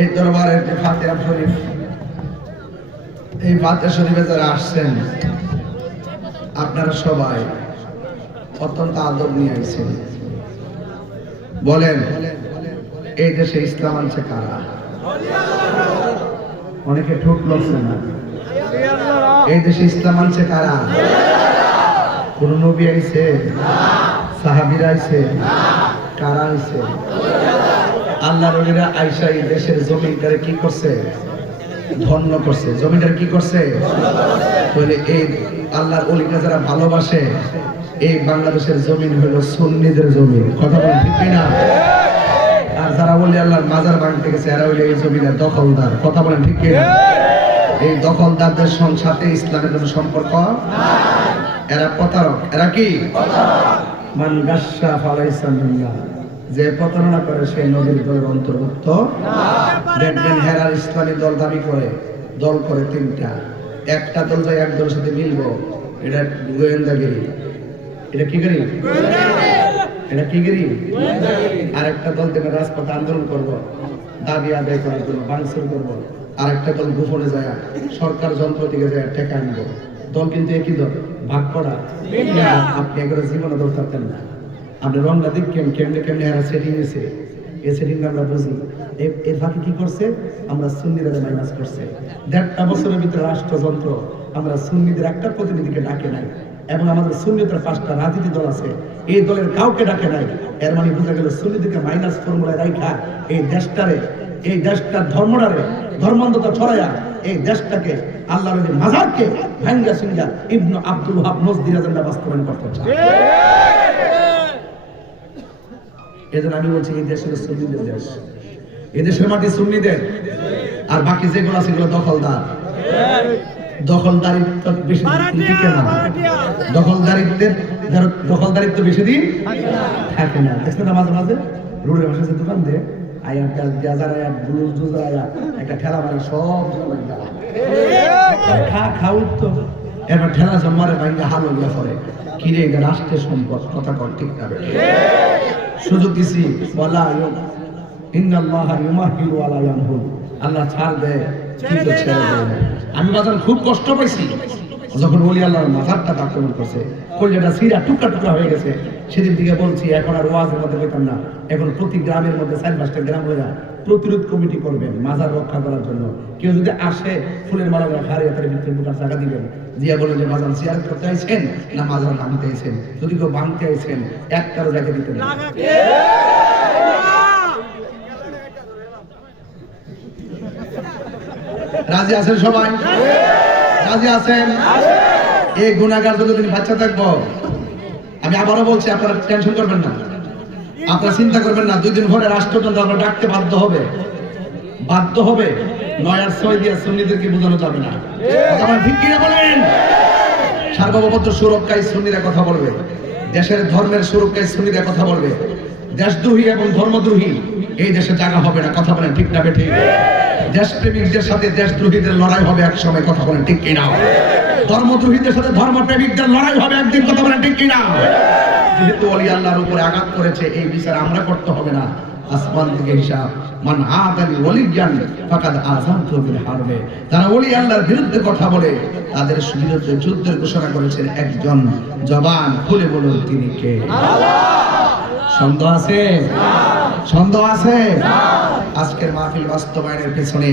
এই দরবারের যে ফাতিহা শরীফ, এই ফাতিহা শরীফে যারা আসছেন আপনারা সবাই অত্যন্ত আদব নিয়ে আসছেন। বলেন এই দেশে ইসলাম আনছে কারা? অনেকে ঠোঁট লড়ছে না। এই দেশে ইসলাম আনছে কারা? কোন নবী আইছে? সাহাবীরা আইছে? কারা আইছে? আল্লাহর ওলিরা আইসা এই দেশের জমিনটারে কি করছে? ধন্য করছে। জমিনটারে কি করছে? বলে এই আল্লাহর ওলিরা যারা ভালোবাসে, এই বাংলাদেশের জমিন হলো সুন্নিদের জমিন। কথা বলেন ঠিক না? আর যারা বলে আল্লাহর মাজার ভাঙতে গেছে এরা হইলে এই জমিনের দখলদার। কথা বলেন ঠিক না? এই দখলদারদের সাথে ইসলামের কোনো সম্পর্ক নাই। এরা প্রতারক। এরা কি? মান গাশশা ফালাইসা মিন্না, যে প্রতারণা করে সে নবীর দলের অন্তর্ভুক্ত না। দেখবেন হেরার ইসলামী দল দাবি করে, দল করে তিনটা। একটা দল যায় এক দলের সাথে মিলবো, এটা গোয়েন্দাগিরি। এটা কি করি? এটা কি করি? আর একটা দল থেকে রাজপথে আন্দোলন করব, দাবি আদায় করার জন্য ভাঙচুর করবো। আর একটা দল গোপনে যায় সরকার যন্ত্র থেকে যায় টেকা আনবো। দল কিন্তু একই দল, ভাগ করা। আপনি একবার জীবনে দল থাকতেন না। আপনি রংটা দেখেন কেমনে কেমনে এরা সেটিং হয়েছে। এই সেটিং আমরা বুঝি। এর ফাঁকে কি করছে? আমরা সুন্নিদের মাইনাস করছে। ১.৫ বছরের ভিতরে রাষ্ট্রযন্ত্র আমরা সুন্নিদের একটা প্রতিনিধিকে ডাকে নাই, এবং আমাদের সুন্নিদের 5টা রাজনীতি দল আছে, এই দলের কাউকে ডাকে নাই। এর মানে বোঝা গেল সুন্নিদেরকে মাইনাস ফর্মুলায় রাখা এই দেশটারে, এই দেশটার ধর্মটারে ধর্মান্ধতা ছড়ায়া এই দেশটাকে আল্লাহর মাজারকে ভাঙ্গা সিঙ্গা ইবনে আব্দুল ওয়াহাব মসজিদ এজেন্ডা বাস্তবায়ন করতে চায়। এজন্য আমি বলছি এই দেশ হলো সুন্নিদের দেশ। এই দেশের মাটি সুন্নিদের, আর বাকি যেগুলো আছে সেগুলো দখলদার। দখলদারিত্ব বেশি দিন টিকে না। দখলদারিত্ব বেশি দিন থাকে না। দেখছেন না মাঝে মাঝে রোডের পাশে দোকান দেয় আয়া গাজার আয়া ব্লুজ জুজার আয়া একটা ঠেলা মারে সব খাও তো এবার ঠেলা জমারে বাইরে হালো ইয়া করে কিরে এটা রাষ্ট্রের সম্পদ। কথা কর ঠিক না? সুযোগ দিছি ওয়ালা ইন্নাল্লাহা ইউমাহিলু আলা ইয়ানহুল, আল্লাহ ছাড় দেয় কিন্তু ছেড়ে দেয় না। আমি বাজার খুব কষ্ট পাইছি যখন ওলি আল্লাহর মাজারটা আক্রমণ করছে, কলিজাটা সিরা টুকরা টুকরা হয়ে গেছে। সেদিন থেকে বলছি এখন আর ওয়াজের মধ্যে পেতাম না। এখন প্রতি গ্রামের মধ্যে 4-5টা গ্রাম হয়ে প্রতিরোধ কমিটি করবেন মাজার রক্ষা করার জন্য। কেউ যদি আসে ফুলের মালা হারিয়ে তার ভিতরে বুটার জায়গা দিবেন, দিয়া বলেন যে মাজার শেয়ার করতে আইছেন না মাজার ভাঙতে আইছেন। যদি কেউ ভাঙতে আইছেন একটারও জায়গা দিতে না। রাজি আছেন সবাই? রাজি আছেন? এই গুনাহগার যতদিন বাচ্চা থাকবো, আমি আবারও বলছি আপনারা টেনশন করবেন না, আপনারা চিন্তা করবেন না। 2 দিন পরে রাষ্ট্রযন্ত্র আপনারা ডাকতে বাধ্য হবে। 9 আর 6 দিয়ে সুন্নিদেরকে বোঝানো যাবে না। আপনারা ঠিক কিনা বলেন? সার্বভৌমত্ব সুরক্ষায় সুন্নিরা কথা বলবে, দেশের ধর্মের সুরক্ষায় সুন্নিরা কথা বলবে। দেশদ্রোহী এবং ধর্মদ্রোহী এই দেশে জায়গা হবে না। কথা বলেন ঠিক না বেঠিক? দেশপ্রেমিকদের সাথে দেশদ্রোহীদের লড়াই হবে এক সময়। কথা বলেন ঠিক কিনা? ধর্মদ্রোহীদের সাথে ধর্মপ্রেমিকদের লড়াই হবে একদিন। কথা বলেন ঠিক কিনা? যেহেতু ওলি আল্লাহর উপরে আঘাত করেছে, এই বিচার আমরা করতে হবে না, আসমান থেকে হিসাব। মান আদালি ওলিয়ান ফাকাদ আযানতু বিল হারবে। যারা ওলি আল্লাহর বিরুদ্ধে কথা বলে তাদের বিরুদ্ধে যুদ্ধের ঘোষণা করেছেন একজন। জবান খুলে বলুন তিনি কে? আল্লাহ। সন্দেহ আছে? সন্দেহ আছে? আজকের মাহফিল বাস্তবায়নের পেছনে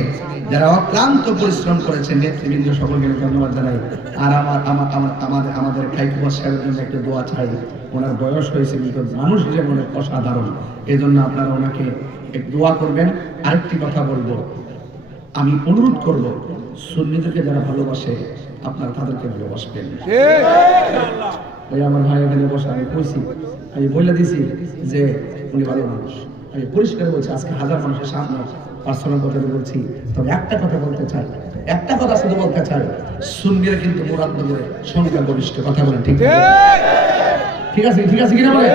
যারা অক্লান্ত পরিশ্রম করেছেন নেতৃবৃন্দ সকলকে ধন্যবাদ জানাই। আর আমাদের খাইকুমার সাহেবের জন্য একটা দোয়া চাই। ওনার বয়স হয়েছে কিন্তু মানুষ যেমন অসাধারণ, এই জন্য আপনারা ওনাকে এক দোয়া করবেন। আরেকটি কথা বলবো, আমি অনুরোধ করব সুন্নিদেরকে যারা ভালোবাসে আপনারা তাদেরকে ভালোবাসবেন। ওই আমার ভাই এখানে বসে আমি কইছি, আমি বলে দিছি যে উনি ভালো মানুষ। আমি পরিষ্কার বলছি, আজকে 1000 মানুষের সামনে পার্সোনাল কথা বলছি। তবে একটা কথা বলতে চাই, একটা কথা শুধু বলতে চাই, সুন্নিরা কিন্তু মুরাদনগরে সংখ্যাগরিষ্ঠ। কথা বলেন ঠিক? ঠিক আছে? ঠিক আছে কিনা বলে?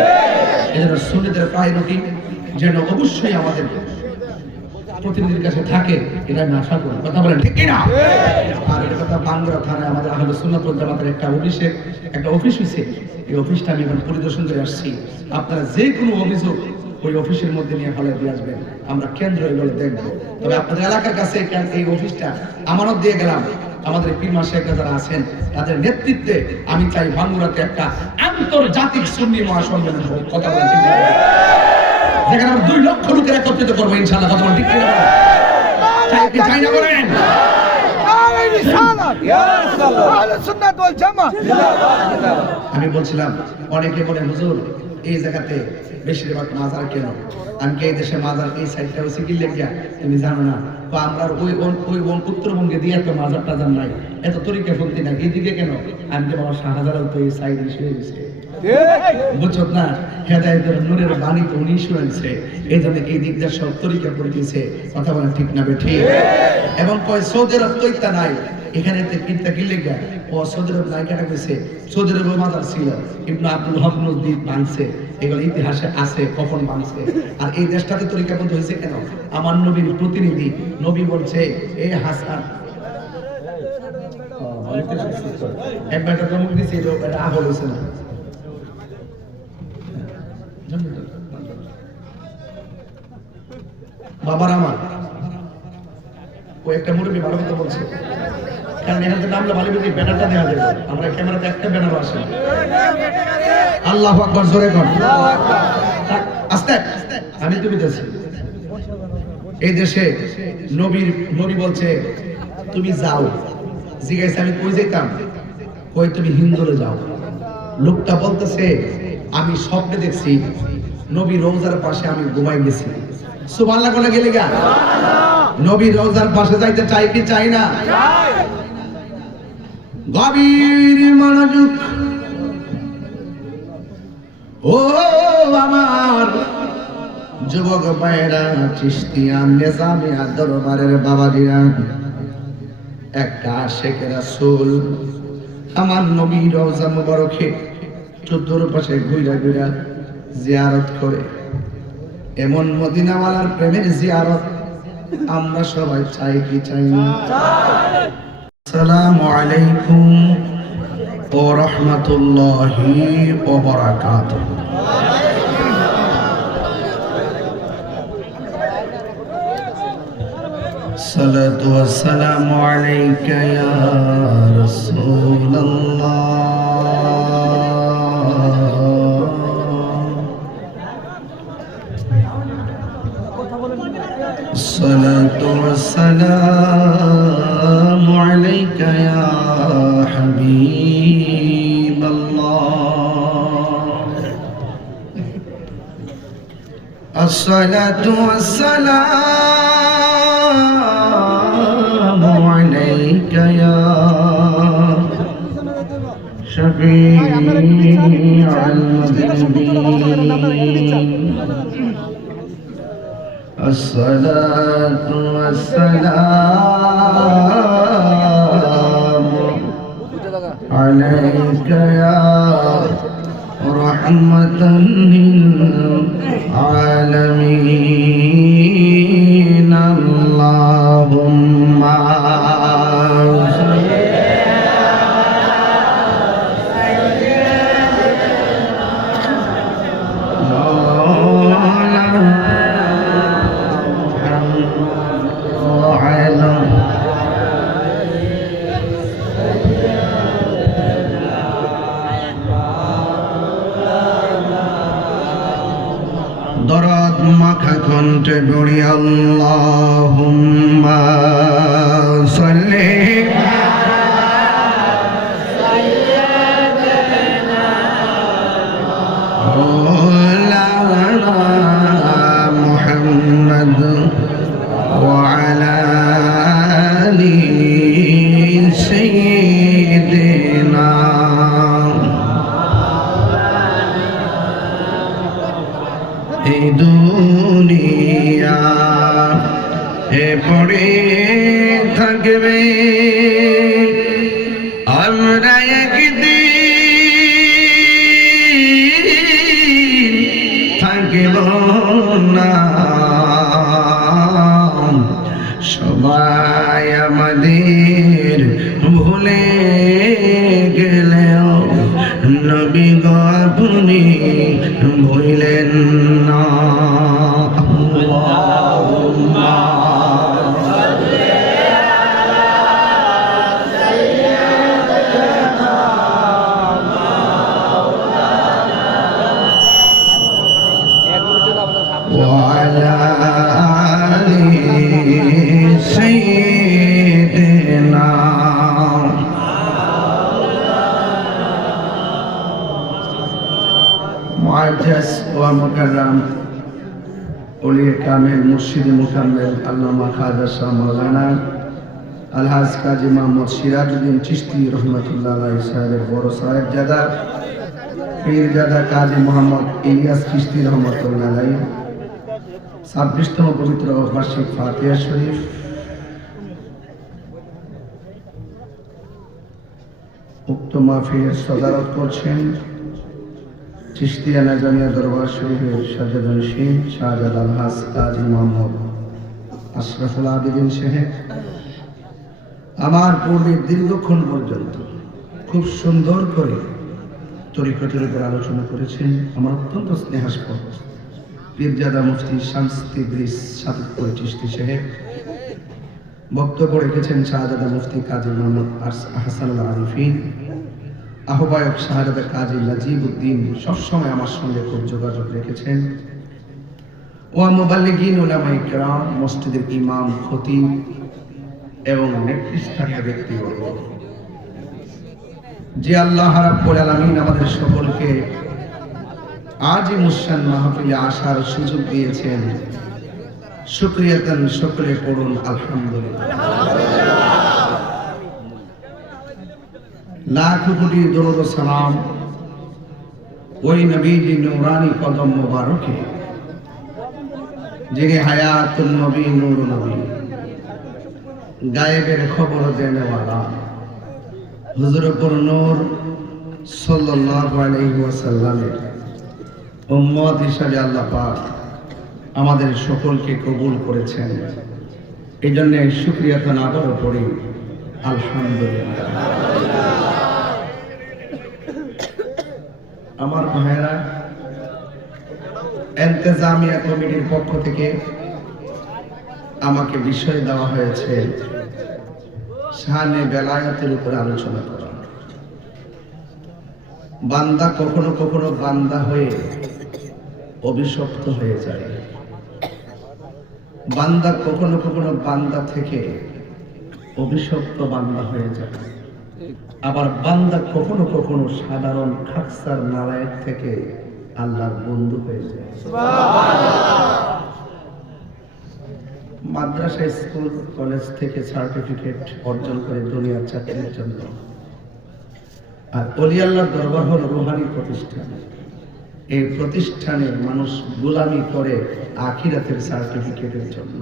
এই জন্য সুন্নিদের প্রায়োরিটি যেন অবশ্যই আমাদের প্রতিনিধির কাছে থাকে, এটা আমি আশা করি। কথা বলেন ঠিক কিনা? আর এটা কথা বাঙ্গুরা থানায় আমাদের আহলে সুন্নাত ওয়াল জামাতের একটা অফিস হয়েছে। এই অফিসটা আমি এখন পরিদর্শন করে আসছি। আপনারা যে কোনো অভিযোগ ওই অফিসের মধ্যে নিয়ে হলে দিয়ে আসবেন, আমরা কেন্দ্র এগুলো দেখবো। তবে আপনাদের এলাকার কাছে এই অফিসটা আমানত দিয়ে গেলাম, আমাদের পীর মা শেখ যারা আছেন তাদের নেতৃত্বে আমি চাই ভাঙ্গুরাতে একটা আন্তর্জাতিক সুন্নি মহাসম্মেলন হোক। কথা বলেন ঠিক না? যেখানে আমরা 2 লক্ষ লোকের একত্রিত করবো ইনশাআল্লাহ। কথা বলেন ঠিক না? চাই না বলেন? আমি বলছিলাম অনেকে বলে হুজুর এই জায়গাতে বেশিরভাগ মাজার কেন? আমি এই দেশে মাজার এই সাইডটা হচ্ছে কি লেগিয়া তুমি জানো না? তো আমরা ওই উত্তরবঙ্গে দিয়ে এত মাজার টাজার নাই, এত তরিকা ফন্তি নাই, এইদিকে কেন? আমি যে বাবা শাহজালাল তো এই সাইড হিসেবে গেছে, বুঝছো না? হেদায়েতের নূরের বাণী তো উনি শুনেছে, এই জন্য এই দিক দিয়ে সব তরিকা করে দিয়েছে। কথা বলেন ঠিক না ঠিক? এবং কয় সৌদি আরব তো ইত্যা নাই, এখানে কিনতে কি লেগা ও সৌদি আরব নাই কেন গেছে? সৌদি আরব মাজার ছিল, ইবনে আব্দুল হক নজদি ভাঙছে, এগুলো ইতিহাসে আছে, কখন ভাঙছে। আর এই দেশটাতে তরিকাবদ্ধ হয়েছে কেন? আমার নবীর প্রতিনিধি নবী বলছে এ হাসান একবার একটা ধমক দিচ্ছে, এটা আহল হয়েছে না। বাবার আমার ও একটা মুরব্বী ভালো কথা বলছে, কারণ এখান থেকে নামলে ভালো বেশি ব্যানারটা দেওয়া যাবে। আমরা ক্যামেরাতে একটা ব্যানার আসে। আল্লাহু আকবার, জোরে কর। আস্তে আমি তুমি দেশে এই দেশে নবী বলছে তুমি যাও। জিজ্ঞাসা আমি কই যাইতাম? কই তুমি হিন্দুরে যাও। লোকটা বলতেছে আমি স্বপ্নে দেখছি নবী রওজার পাশে আমি ঘুমাই গেছি। সুবহানাল্লাহ বলে গেলে গা। নবী রওজার পাশে যাইতে চাই কি চাই না? গভীর মনোযোগ। ও আমার যুবক ভাইরা, চিশতিয়া, নিজামিয়া দরবারের বাবাজিরা, একটা আশিক রাসূল আমার নবী রওজা মুবারকে চতুর পাশে ঘুরা ঘুরা জিয়ারত করে। এমন মদিনাওয়ালার প্রেমের জিয়ারত আমরা সবাই চাই কি চাই না? আসসালামু আলাইকুম ওয়া রাহমাতুল্লাহি ওয়া বারাকাতুহু। الصلاة والسلام عليك يا رسول الله. الصلاة والسلام عليك يا حبيب الله. الصلاة والسلام عليك يا شفيع المذنبين. الصلاة والسلام عليك يا رحمة للعالمين. اللهم দরদ মাখা কণ্ঠে পড়ি আল্লাহুম্মা সাল্লি আলা মুহাম্মদ ওয়া আলা আলি সাইয়্যিদিনা. এই দুনিয়া এ পড়ে থাকবে, আমরা একদিন থাকব না। সবাই আমাদের ভুলে গেলেও নবী গো আপনি ভুলেন না. মুআজ্জাজ ওয়া মুকাররাম ওলিয়ে কামিল মুর্শিদ মুকাম্মেল আল্লামা খাজা শাহ মাওলানা আলহাজ কাজী মোহাম্মদ সিরাজউদ্দিন চিশতি রহমাতুল্লাহ আলাইহি সাহেবের বড় সাহেবজাদা পীরজাদা কাজী মোহাম্মদ ইলিয়াস চিশতি রহমাতুল্লাহ আলাইহি 26তম পবিত্র বার্ষিক ফাতিহা শরীফ উক্ত মাহফিলের সদারত করছেন চিশতিয়া নাজামিয়া দরবার শরীফের সাজ্জাদনশীন শাহজাদ আলহাজ কাজী মোহাম্মদ আশরাফুল আবিদিন সাহেব। আমার পূর্বে দীর্ঘক্ষণ পর্যন্ত খুব সুন্দর করে তরিকতের উপর আলোচনা করেছেন আমার অত্যন্ত স্নেহাস্পদ পীরজাদা মুফতি শামস তিবরিস সাদতপুর চিশতি সাহেব। বক্তব্য রেখেছেন শাহজাদা মুফতি কাজী মোহাম্মদ আহসানুল আরিফিন, আহ্বায়ক শাহজাদা কাজী নাজিবউদ্দিন সবসময় আমার সঙ্গে খুব যোগাযোগ রেখেছেন। ওয়া মুবাল্লিগিন উলামায়ে কিরাম, মসজিদের ইমাম, খতিব এবং নেতৃস্থানীয় ব্যক্তিবর্গ, যে আল্লাহ রাব্বুল আলামিন আমাদের সকলকে আজই মুশান মাহফিলে আসার সুযোগ দিয়েছেন, শুকরিয়াতান সকলে পড়ুন আলহামদুলিল্লাহ। লাখ কোটি দরুদ ও সালাম ওই নবীজি নূরানি কদম মোবারকে, যিনি হায়াতুন নবী, নূর নবী, গায়েবের খবর দেনেওয়ালা, হুজুরপুর নূর সাল্লাল্লাহু আলাইহি ওয়াসাল্লামের উম্মত হিসাবে আল্লাহ পাক আমাদের সকলকে কবুল করেছেন। এই জন্য শুকরিয়া তো আবারও পড়ি আলহামদুলিল্লাহ। আমার ভাইয়েরা, ইন্তেজামিয়া কমিটির পক্ষ থেকে আমাকে বিষয় দেওয়া হয়েছে শানে বেলায়েতের উপর আলোচনা করা। বান্দা কখনো কখনো বান্দা হয়ে অভিশপ্ত হয়ে যায়, বান্দা কখনো কখনো বান্দা থেকে অভিশপ্ত বান্দা হয়ে যায়, আবার বান্দা কখনো কখনো সাধারণ খাকসার নালায়েক থেকে আল্লাহর বন্ধু হয়ে যায়। মাদ্রাসা, স্কুল, কলেজ থেকে সার্টিফিকেট অর্জন করে দুনিয়ার চাকরির জন্য, আর ওলি আল্লাহর দরবার হল রুহানি প্রতিষ্ঠান। এই প্রতিষ্ঠানে মানুষ গোলামি করে আখিরাতের সার্টিফিকেটের জন্য।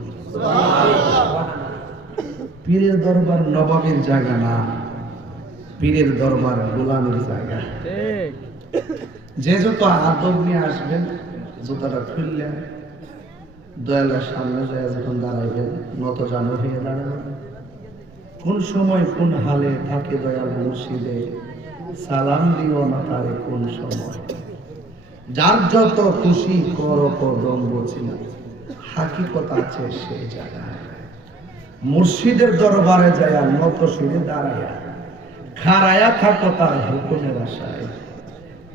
পীরের দরবার নবাবের জায়গা না, পীরের দরবার গোলামের জায়গা। যে যত আদব নিয়ে আসবেন, জুতাটা খুললেন, দয়ালের সামনে যায় যখন দাঁড়াইবেন, নত জানো হয়ে দাঁড়াবেন। কোন সময় কোন হালে থাকে দয়াল মুর্শিদে, সালাম দিও না তারে কোন সময়। যার যত খুশি করো কদম বসি, হাকিকত আছে সেই জায়গায়। মুর্শিদের দরবারে যায় নত শিরে দাঁড়াইয়া, খাড়ায়া থাকো তার হুকুমের আশায়।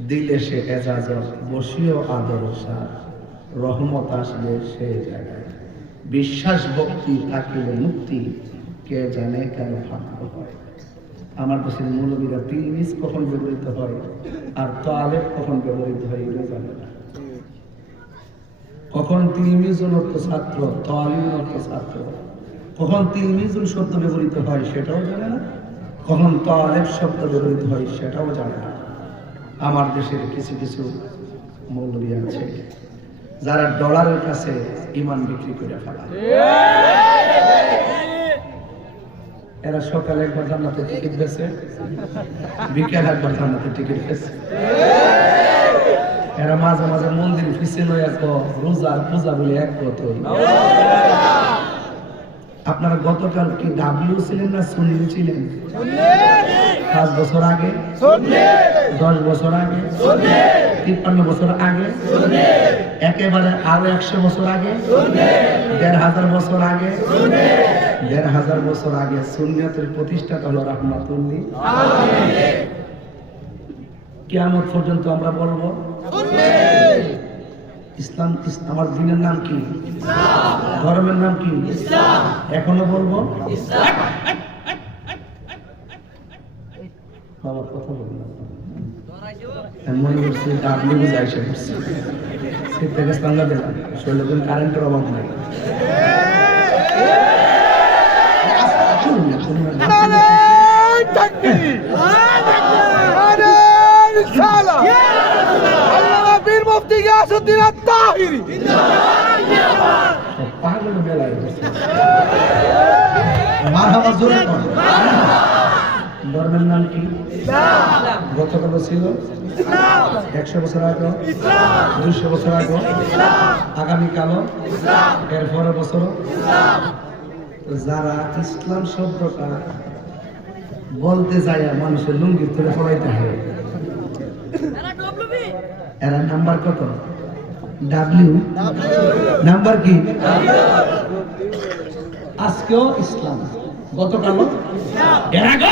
দিলে সে এজাজত, বসিও আদর সার, রহমত আসবে সেই জায়গায়। বিশ্বাস ভক্তি থাকিলে মুক্তি, কে জানে কারো ভাগ্য হয়। আমার দেশের মৌলবীরা তিলমিজ কখন ব্যবহৃত হয় আর তালেব কখন ব্যবহৃত হয় এটা জানে না। কখন তিলমিজুল অর্থ ছাত্র, তালিম অর্থ ছাত্র, কখন তিলমিজুল শব্দ ব্যবহৃত হয় সেটাও জানে না, কখন তালেব শব্দ ব্যবহৃত হয় সেটাও জানে না। আমার দেশের কিছু কিছু মৌলবী আছে যারা ডলারের কাছে ইমান বিক্রি করে ফেলা। এরা সকালে একবার জান্নাতে টিকিট বেছে, বিকেল একবার জান্নাতে টিকিট বেছে। এরা মাঝে মাঝে মন্দির ফিসে লই এক রোজার পূজা বলে এক কথা। আপনারা গতকাল কি ডাব্লিউ ছিলেন না সুন্নি ছিলেন? 5 বছর আগে, 10 বছর আগে, 53 বছর আগে, একেবারে আরো 100 বছর আগে, 1500 বছর আগে, 1500 বছর আগে সুন্নিয়তের প্রতিষ্ঠাতা হলো রাহমাতুল্লিল আলামিন। কিয়ামত পর্যন্ত আমরা বলবো ইসলাম। আমার দিনের নাম কি? ইসলাম। ধর্মের নাম কি? ইসলাম। এখনো বলবো ইসলাম। বাবা কথা বলুন। আমি মনে করছি আপনি বুঝে আইসা করছি শীত থেকে ঠান্ডা দিলাম শরীরে কোনো কারেন্টের অভাব নাই পাগল মেলায় মারহাবা জোরে কর ধর্মের নাম কি গতকাল ছিল 100 বছর আগে 200 বছর আগে আগামীকালও এরপরের বছর যারা ইসলাম শব্দটা বলতে যায় মানুষের লুঙ্গির তুলে পড়াইতে হয় এরা নাম্বার কত ডাব্লিউ নাম্বার কি আজকেও ইসলাম গতকাল এর আগে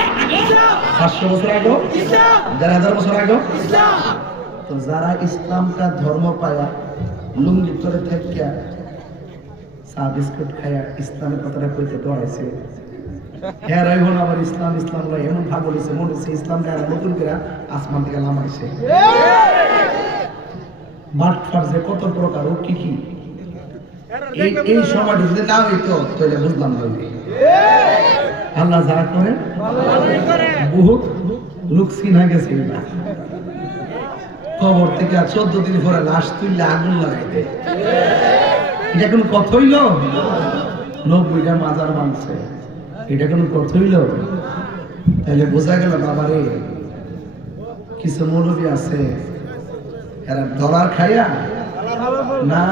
500 বছর আগে 1000 বছর আগে তো যারা ইসলামটা ধর্ম পায়া লুঙ্গি ধরে থাকিয়া চা বিস্কুট খায়া ইসলামের কথাটা কইতে দৌড়াইছে হ্যাঁ রাইহন আবার ইসলাম ইসলাম লাই এমন ভাগ বলেছে মনে হচ্ছে ইসলামটা নতুন করে আসমান থেকে নামাইছে মাঠ ফার্জে কত প্রকার ও কি কি এই সময়টা যদি না হইতো তাহলে বুঝলাম না আল্লাহ যা করে বহুত লুকসিন হয়ে গেছে কবর থেকে 14 দিন পরে লাশ তুললে আগুন লাগাইতে এটা কোনো কথা হইল 90টা মাজার মানছে এটা কোনো কথা হইল তাহলে বোঝা গেল বাবারে কিছু মৌলবী আছে এরা ডলার খাইয়া না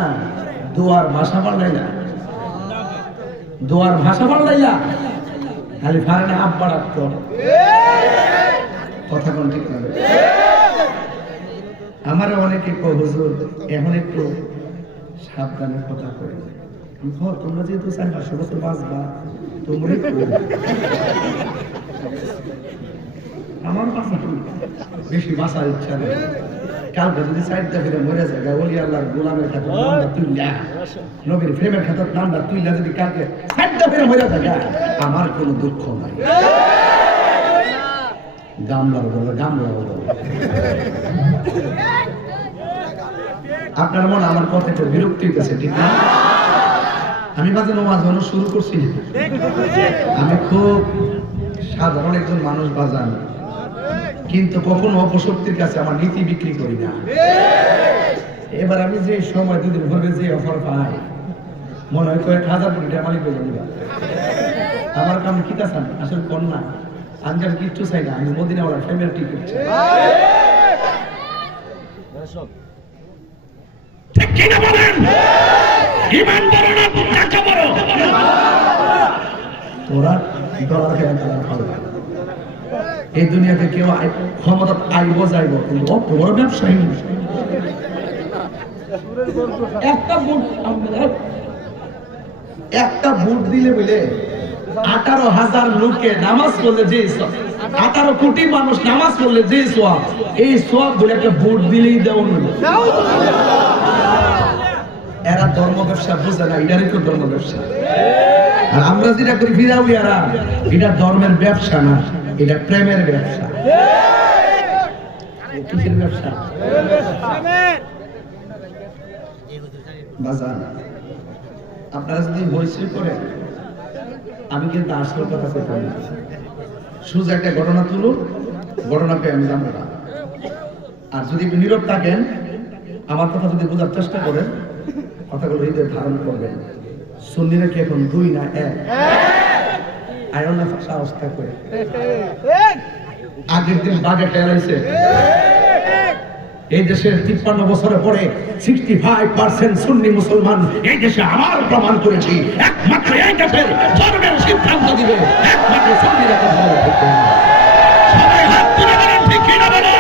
দোয়ার ভাষা পাল্টাইলা দোয়ার ভাষা পাল্টাইলা খালি ফারেনে আব্বা রাখতো কথা কোন ঠিক না আমার অনেকে কয় হুজুর এখন একটু সাবধানে কথা কই তোমরা যেহেতু 400 বছর বাঁচবা তোমরা আমার বাঁচা বেশি বাঁচার ইচ্ছা নেই কালকে যদি সাইডটা ফিরে মরে যায় ওলি আল্লাহর গোলামের খাতে নামটা তুইলা নবীর প্রেমের খাতে নামটা তুইলা যদি কালকে সাইডটা ফিরে মরে যায় আমার কোনো দুঃখ নাই গামলার বলে গামলা বলে আপনার মনে আমার কথা একটু বিরক্তি হইতেছে ঠিক না আমি মাঝে নামাজ বানো শুরু করছি আমি খুব সাধারণ একজন মানুষ বাজান কিন্তু কখনো অপশক্তির কাছে আমার নীতি বিক্রি করি না এবার আমি যে সময় দুদিন ভরবে যে অফার পাই মনে হয় কয়েক হাজার কোটি টাকা মালিক হয়ে যাবে আমার কাম কি চান আসলে কন্যা আনজার কিচ্ছু চাই না আমি মদিনাওয়ালা ফ্যামিলি টিকিট চাই ঠিক কি না বলেন ইমানদার না কাকে বড় তোরা ডলার খেলা খেলা ভালো এই দুনিয়াতে কেউ ক্ষমতা আইব যাইব কিন্তু বড় ব্যবসায়ী একটা ভোট দিলে বলে 18,000 লোকে নামাজ পড়লে যে 18 কোটি মানুষ নামাজ পড়লে যে সওয়াব এই সওয়াব বলে একটা ভোট দিলেই দেওয়া হলো এরা ধর্ম ব্যবসা বুঝে না এটারই তো ধর্ম ব্যবসা আর আমরা যেটা করি ফিরাউলিয়ারা এটা ধর্মের ব্যবসা না এটা প্রেমের ব্যবসা কিসের ব্যবসা বাজার আপনারা যদি হইচই করে আমি কিন্তু আসল কথা কইতাম না সোজা একটা ঘটনা তুলুন ঘটনা পেয়ে আমি জানবো না আর যদি একটু নীরব থাকেন আমার কথা যদি বোঝার চেষ্টা করেন কথাগুলো হৃদয়ে ধারণ করবেন সুন্নিরা কি এখন 2 না 1 আয়ন না সাহস করে আগের দিন বাগে খেলাইছে এই দেশের 53 বছরের পরে 65% সুন্নি মুসলমান এই দেশে আমার প্রমাণ করেছি একমাত্র এই দেশের ধর্মের সিদ্ধান্ত দিবে একমাত্র সুন্নিরা কথা বলবে সবাই হাত তুলে বলেন ঠিক কি না বলেন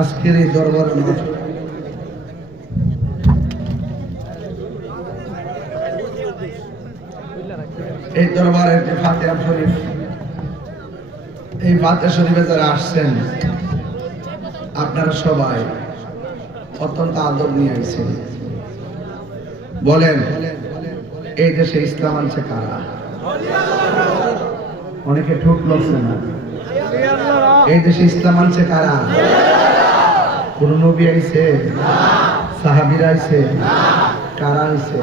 আজকের এই দরবারের মাঠে এই দরবারের যে ফাতিহা শরীফ, এই ফাতিহা শরীফে যারা আসছেন আপনারা সবাই অত্যন্ত আদর নিয়ে আসছেন। বলেন এই দেশে ইসলাম আনছে কারা? অনেকে ঠোঁট লড়ছে না। এই দেশে ইসলাম আনছে কারা? কোন নবী আইছে? সাহাবীরা আইছে? কারা আইছে?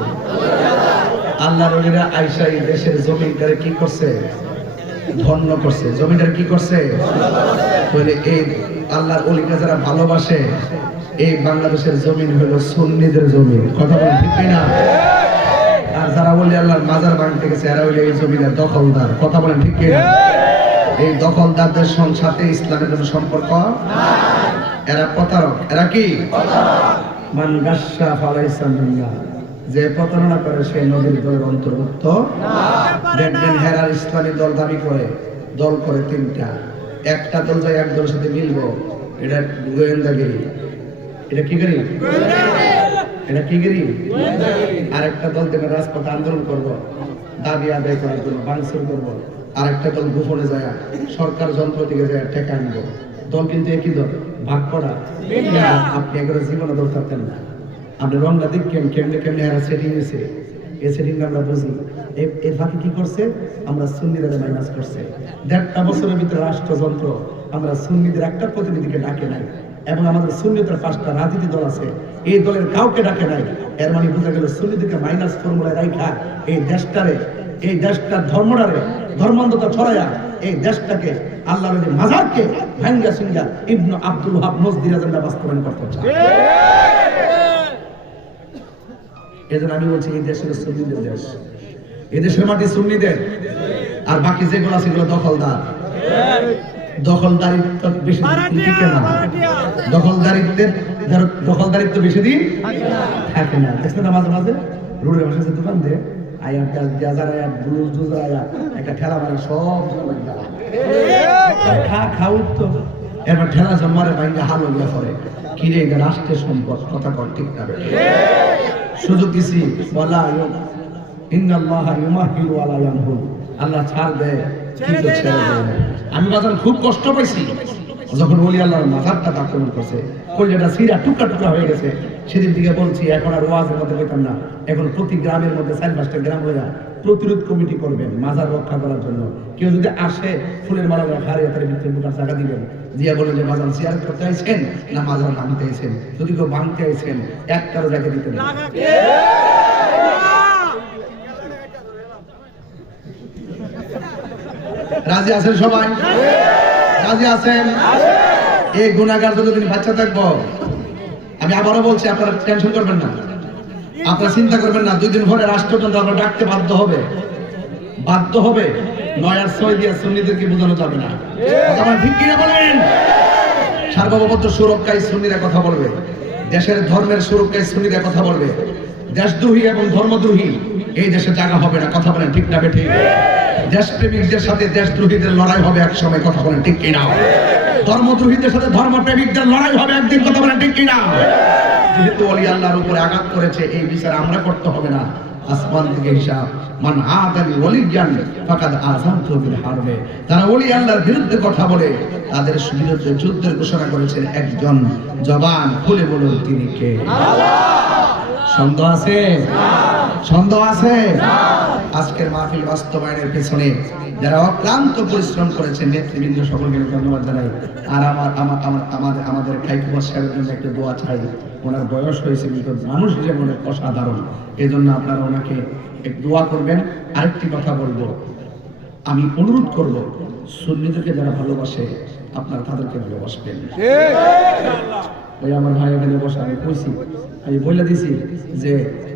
আল্লাহর ওলিরা আইসা এই দেশের জমিটারে কি করছে? ধন্য করছে। জমিটার কি করছে? বলে এই আল্লাহর ওলিরা যারা ভালোবাসে, এই বাংলাদেশের জমিন হলো সুন্নিদের জমিন। কথা বলেন ঠিক না? আর যারা বলে আল্লাহর মাজার ভাঙতে গেছে এরা হইলে এই জমিনের দখলদার। কথা বলেন ঠিক না? এই দখলদারদের সাথে ইসলামের কোনো সম্পর্ক নাই। এরা প্রতারক। এরা কি? মান গাশশা ফালাইসা মিন্না, যে প্রতারণা করে সে নবীর দলের অন্তর্ভুক্ত না। দেখবেন হেরার ইসলামী দল দাবি করে, দল করে তিনটা। একটা দল যায় এক দলের সাথে মিলবো, এটা গোয়েন্দাগিরি। এটা কি করি? এটা কি করি? আরেকটা দল থেকে রাজপথে আন্দোলন করবো, দাবি আদায় করার জন্য ভাঙচুর করবো। আরেকটা দল গোপনে যায় সরকার যন্ত্র থেকে যায় টেকা আনবো। দল কিন্তু একই দল, ভাগ করা। আপনি একবারে জীবনে দল থাকতেন না। আপনি রংটা দেখেন কেমনে কেমনে এরা সেটিং হয়েছে। এই সেটিং আমরা বুঝি। এর ফাঁকে কি করছে? আমরা সুন্নিদের মাইনাস করছে। 1.5 বছরের ভিতরে রাষ্ট্রযন্ত্র আমরা সুন্নিদের একটা প্রতিনিধিকে ডাকে নাই, এবং আমাদের সুন্নিদের 5টা রাজনীতি দল আছে, এই দলের কাউকে ডাকে নাই। এর মানে বোঝা গেল সুন্নিদেরকে মাইনাস ফর্মুলায় রাখা এই দেশটারে, এই দেশটার ধর্মটারে ধর্মান্ধতা ছড়ায়া এই দেশটাকে আল্লাহর ওই মাজারকে ভাঙ্গা সিঙ্গা ইবনে আব্দুল ওয়াহাব নজদির এজেন্ডা বাস্তবায়ন করতে চায়। এজন্য আমি বলছি এই দেশ হলো সুন্নিদের দেশ। এই দেশের মাটি সুন্নিদের, আর বাকি যেগুলো আছে সেগুলো দখলদার। দখলদারিত্ব বেশি দিন টিকে না। দখলদারিত্ব বেশি দিন থাকে না। দেখছেন না মাঝে মাঝে রোডের পাশে দোকান দিয়ে আয়া গাজার আয়া ব্লুজ জুজ আয়া একটা ঠেলা মারে সব খাও তো, এবার ঠেলা জমারে ভাঙ্গা হাল হইয়া করে কিরে এটা রাষ্ট্রের সম্পদ। কথা কর ঠিক না? সুযোগ দিছি বলা ইন্নাল্লাহা ইউমাহিলু আলা ইয়ানহু, আল্লাহ ছাড় দেয় কিন্তু ছেড়ে দেয় না। আমি বাজার খুব কষ্ট পাইছি যখন ওলি আল্লাহর মাজারটা আক্রমণ করছে, কলিজাটা সিরা টুকরা টুকরা হয়ে গেছে। সেদিন থেকে বলছি এখন আর ওয়াজের মধ্যে পেতাম না। এখন প্রতি গ্রামের মধ্যে 4-5টা গ্রাম হয়ে প্রতিরোধ কমিটি করবেন মাজার রক্ষা করার জন্য। কেউ যদি আসে ফুলের মালা হারে তার ভিতরে ঢোকার জায়গা দিবেন, দিয়া বলেন যে মাজার শেয়ার করতে আইছেন না মাজার ভাঙতে আইছেন। যদি কেউ ভাঙতে আইছেন একটারও জায়গা দিতেন না। রাজি আছেন সবাই? রাজি আছেন? এই গুনাহগার যতদিন বাচ্চা থাকবো, আমি আবারও বলছি আপনারা টেনশন করবেন না, আপনারা চিন্তা করবেন না। 2 দিন পরে রাষ্ট্রযন্ত্র আমরা ডাকতে বাধ্য হবে। 9 আর 6 দিয়ে সুন্নিদেরকে বোঝানো যাবে না। কথা ঠিক কিনা বলেন? সার্বভৌমত্ব সুরক্ষায় সুন্নিরা কথা বলবে, দেশের ধর্মের সুরক্ষায় সুন্নিরা কথা বলবে। দেশদ্রোহী এবং ধর্মদ্রোহী এই দেশে জায়গা হবে না। কথা বলেন ঠিক না বেঠিক? দেশপ্রেমিকদের সাথে দেশদ্রোহীদের লড়াই হবে এক সময়। কথা বলেন ঠিক কিনা? ধর্মদ্রোহীদের সাথে ধর্মপ্রেমিকদের লড়াই হবে একদিন। কথা বলেন ঠিক কিনা? যেহেতু ওলি আল্লাহর উপরে আঘাত করেছে, এই বিচার আমরা করতে হবে না, আসমান থেকে হিসাব। মান আদালি ওলিয়ান ফাকাদ আযানতু বিল হারবে। যারা ওলি আল্লাহর বিরুদ্ধে কথা বলে তাদের বিরুদ্ধে যুদ্ধের ঘোষণা করেছেন একজন। জবান খুলে বলুন তিনি কে? সন্দেহ আছে? সন্দেহ আছে? আজকের মাহফিল বাস্তবায়নের পেছনে যারা অক্লান্ত পরিশ্রম করেছেন নেতৃবৃন্দ সকলকে ধন্যবাদ জানাই। আর আমাদের খাইকুমার সাহেবের জন্য একটা দোয়া চাই। ওনার বয়স হয়েছে কিন্তু মানুষ হিসেবে অনেক অসাধারণ, এই জন্য আপনারা ওনাকে এক দোয়া করবেন। আরেকটি কথা বলবো, আমি অনুরোধ করব সুন্নিদেরকে যারা ভালোবাসে আপনারা তাদেরকে ভালোবাসবেন। ওই আমার ভাই এখানে বসে আমি কইছি, আমি বলে দিছি যে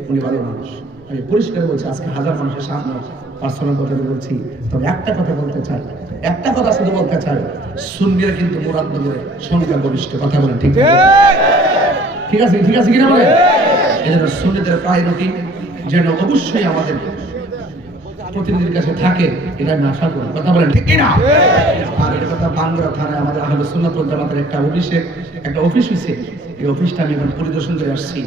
উনি ভালো মানুষ। আমি পরিষ্কার বলছি, আজকে 1000 মানুষের সামনে পার্সোনাল কথা বলছি। তবে একটা কথা বলতে চাই, একটা কথা শুধু বলতে চাই, সুন্নিরা কিন্তু মুরাদনগরে সংখ্যা গরিষ্ঠ। কথা বলেন ঠিক? ঠিক আছে? ঠিক আছে কিনা বলেন? এজন্য সুন্নিদের প্রায়োরিটি যেন অবশ্যই আমাদের প্রতিনিধির কাছে থাকে, এটা আমি আশা করি। কথা বলেন ঠিক কিনা? আর এটা কথা বাংলা থানায় আমাদের আহলে সুন্নাত ওয়াল জামাতের একটা অফিস হয়েছে। এই অফিসটা আমি এখন পরিদর্শন করে আসছি।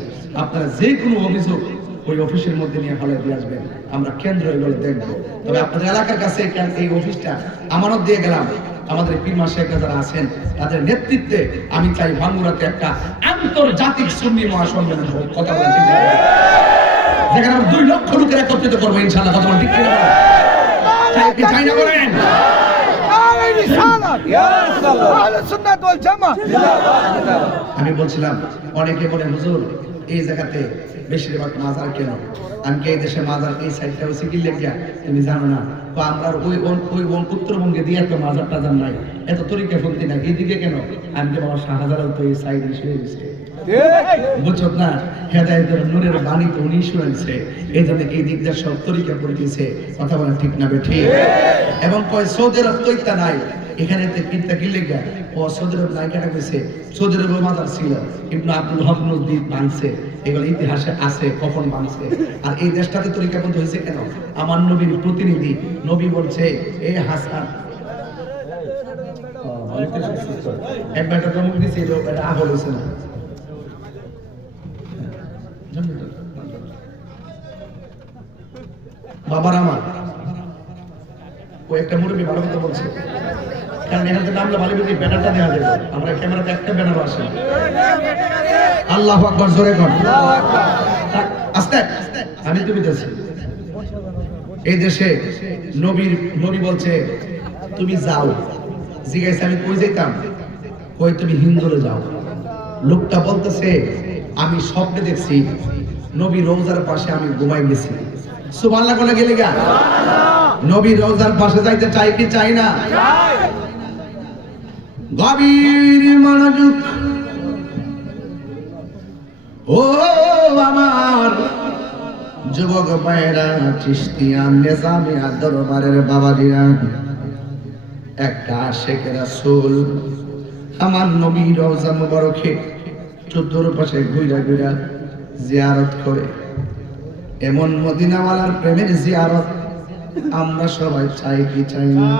আপনারা যে কোনো অভিযোগ ওই অফিসের মধ্যে নিয়ে ফেলে দিয়ে আসবেন, আমরা কেন্দ্র এগুলো দেখবো। তবে আপনাদের এলাকার কাছে এই অফিসটা আমানত দিয়ে গেলাম, আমাদের পীর মা শেখ যারা আছেন তাদের নেতৃত্বে আমি চাই ভাঙ্গুরাতে একটা আন্তর্জাতিক সুন্নি মহাসম্মেলন হোক। কথা বলেন ঠিক, যেখানে আমরা 2 লক্ষ লোকের একত্রিত করবো ইনশাআল্লাহ। কথা বলেন ঠিক কিনা? চাই কি চাই না বলেন? আমি বলছিলাম অনেকে বলে হুজুর এই জায়গাতে বেশিরভাগ মাজার কেন? আমি কি এই দেশে মাজার এই সাইডটা হচ্ছে কি লেগিয়া তুমি জানো না? তো আমরা ওই উত্তরবঙ্গে দিয়ে এত মাজার টাজার নাই, এত তরিকা ফন্তি নাই, এইদিকে কেন? আমি কি বাবা শাহজালাল তো এই সাইড এসে গেছে, বুঝছো না? হেদায়েতের নূরের বাণী তো উনি শুনেছে, এই জন্য এই দিক দিয়ে সব তরিকা পড়েছে। কথা বলেন ঠিক না বে ঠিক? এবং কয় সৌদি আরব তো ইত্যা নাই, এখানে কিনতে কিনলে গা ও সৌদি আরব নাই কেন কইছে? সৌদি আরব মাজার ছিল, ইবনে আব্দুল হক নজদী ভাঙছে, এগুলো ইতিহাসে আছে কখন ভাঙছে। আর এই দেশটাতে তরিকাবদ্ধ হয়েছে কেন? আমার নবীর প্রতিনিধি নবী বলছে এ হাসান একবার ধমক দিয়েছে, এটা আগল হয়েছে না। বাবার আমার ও একটা মুরব্বী ভালো কথা বলছে, কারণ এখানে নামলে ভালো করে ব্যানারটা দেওয়া যাবে। আমরা ক্যামেরাতে একটা ব্যানার আসে, আল্লাহু আকবার জোরে কর, আস্তে আমি তুমি দেশে এই দেশে নবী বলছে তুমি যাও, জিজ্ঞাসা আমি কই যাইতাম, কই তুমি হিন্দুরে যাও। লোকটা বলতেছে আমি স্বপ্নে দেখছি নবী রওজার পাশে আমি ঘুমাই গেছি। সুবহানাল্লাহ বলে গেলে গা, নবী রওজার পাশে যাইতে চাই কি চাই না? গভীর মনোযোগ, ও আমার যুবক ভাইরা, চিশতিয়া নিজামিয়া দরবারের বাবাজিরা, একটা আশিকে রাসূল আমার নবী রওজা মুবারকে চতুর্পাশে ঘুরা ঘুরা জিয়ারত করে। এমন মদিনাওয়ালার প্রেমের জিয়ারত আমরা সবাই চাই কি চাই না?